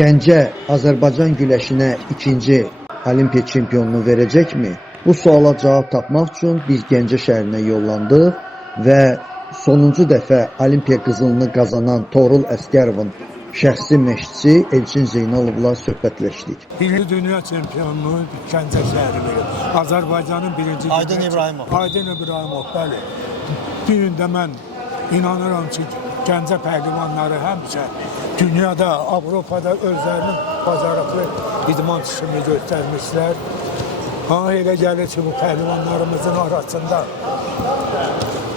Gəncə Azərbaycan güləşinə ikinci Olimpiya çempionluğu verəcəkmi? Bu suala cavab tapmaq üçün biz Gəncə şəhərinə yollandıq və sonuncu dəfə Olimpiya qızılını qazanan Toğrul Əsgərovun şəxsi məşqçisi Elçin Zeynalovla söhbətləşdik. Birinci dünya çempionluğu Gəncə şəhəri verir. Azərbaycanın birinci Aydın İbrahimov. Aydın İbrahimov, bəli. Bu gün də mən inanıram ki, Gəncə pəhlivanları həmişə dünyada, Avropada özlərinin bacarıqlı idman çıxımı göstərmişlər. Elə gəlir ki, bu pəhlivanlarımızın arasında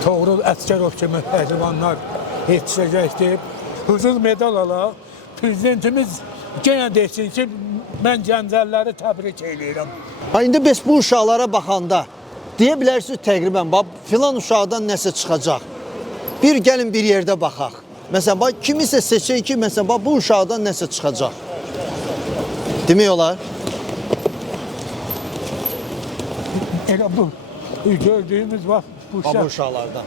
Toğrul Əsgərov kimi pəhlivanlar yetişəcəkdir. Huzur medal alaq. Prezidentimiz yenə desin ki, mən gəncəliləri təbrik edirəm. İndi biz bu uşaqlara baxanda deyə bilərsiniz təqribən filan uşaqdan nəsə çıxacaq. Bir gəlin bir yerdə baxaq. Məsələn, kimisə seçək ki, məsələn, bu uşaqdan nəsə çıxacaq. Demək olar. Elə bu gördüyümüz bax bu uşaqlardan.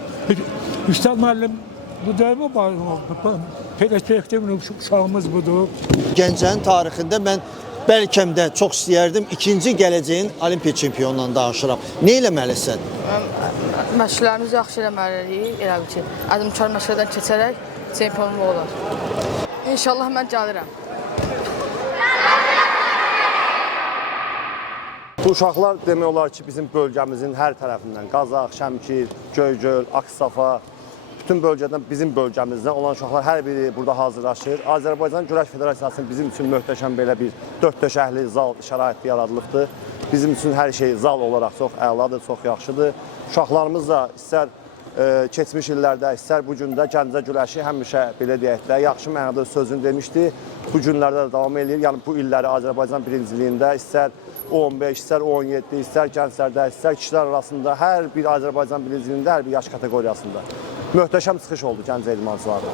Üstad müəllim, bu dəymi perspektivli uşağımız budur. Gəncənin tarixində mən bəlkə də çox istəyərdim ikinci gələcəyin Olimpiya çempionundan danışıram. Nə eləməlisən? Məşqlərimizi yaxşı eləməliyik, elə bil ki, adımkar məşqlərdən keçərək çempionluq olar. İnşallah mən gəlirəm. Bu uşaqlar demək olar ki, bizim bölgəmizin hər tərəfindən Qazax, Şəmkir, Göygöl, Aksafa, bütün bölgədən bizim bölgəmizdən olan uşaqlar hər biri burada hazırlaşır. Azərbaycan Güləş Federasiyasının bizim üçün möhtəşəm belə bir dörd döşəkli zal şəraiti yaradılıbdır. Bizim üçün hər şey zal olaraq çox əladır, çox yaxşıdır. Uşaqlarımız da istər keçmiş illərdə, istər bu gün də Gəncə güləşi həmişə belə deyək də yaxşı mənada sözünü demişdi. Bu günlərdə də davam edir. Yəni bu illəri Azərbaycan birinciliyində istər U15, istər U17, istər gənclərdə, istər kişilər arasında hər bir Azərbaycan birinciliyində hər bir yaş kateqoriyasında möhtəşəm çıxış oldu Gəncə idmançıları.